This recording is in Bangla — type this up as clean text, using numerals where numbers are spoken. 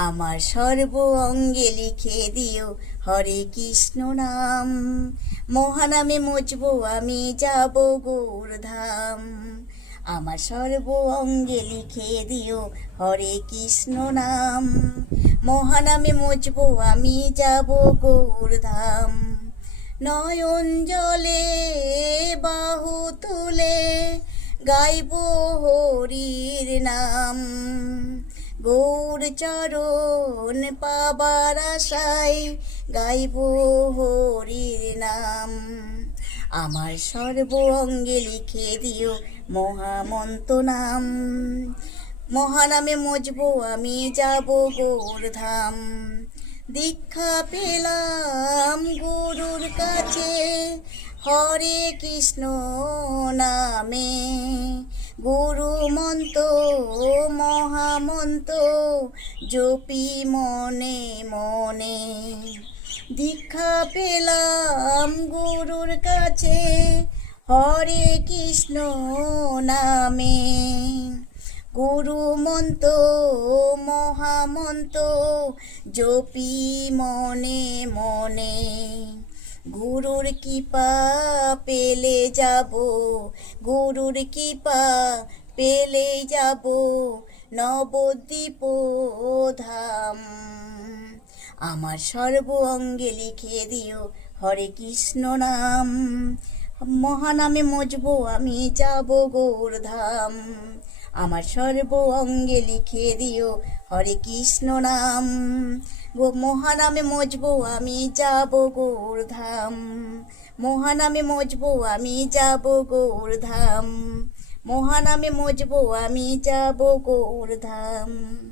আমার সর্ব অঙ্গে লিখে দিও হরে কৃষ্ণ নাম। মহানামে মজবো আমি যাব গৌরধাম। আমার সর্ব অঙ্গে লিখে দিও হরে কৃষ্ণ নাম। মহানামে মজবো আমি যাব গৌরধাম। নয়ন জলে বাহু তুলে গাইব হরির নাম। গৌর চরণ পাবার আশায় গাইব হরির নাম। আমার সর্ব অঙ্গে লিখে দিও মহামন্ত্র নাম। মহানামে মজবো আমি যাব গৌরধাম। দীক্ষা পেলাম গুরুর কাছে হরে কৃষ্ণ নামে। গুরু মন্ত্র মহামন্ত্র জপি মনে মনে। দীক্ষা পেলাম গুরুর কাছে হরে কৃষ্ণ নামে। গুরু মন্ত্র মহামন্ত্র জপি মনে মনে। গুরুর কৃপা পেলে যাব, গুরুর কৃপা পেলে যাব নবদ্বীপ ধাম। আমার সর্ব অঙ্গে লিখে দিও হরে কৃষ্ণ নাম। মহানামে মজবো আমি যাব গৌরধাম। আমার সর্ব অঙ্গে লিখে দিও হরে কৃষ্ণ নাম। মহানামে মজবো আমি যাব গৌরধাম। মহানামে মজবো আমি যাব গৌরধাম। মহানামে মজবো আমি যাব গৌরধাম।